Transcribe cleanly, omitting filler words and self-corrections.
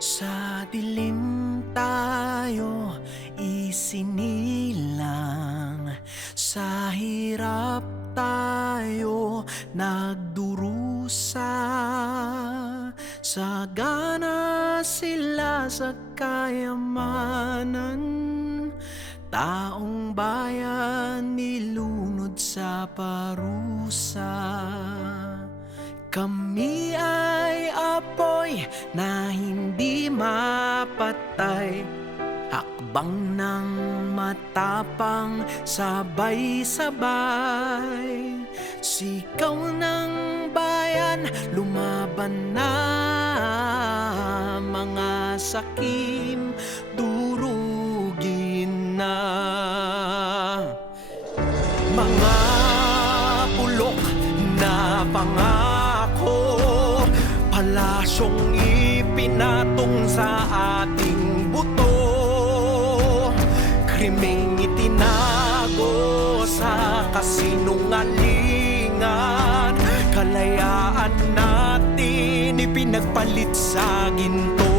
Sa dilim tayo isinilang, sa hirap tayo nagdurusa, sagana sila sa kayamanan, taong bayan nilunod sa parusa. Kami ay apoy na hindi mapatay, hakbang ng matapang sabay-sabay. Sigaw ng bayan, lumaban na, mga sakim durugin na. Mga bulok na pangako, palasyong ipinatong sa ating buto, krimeng itinago sa kasinungalingan, kalayaan natin ipinagpalit sa ginto.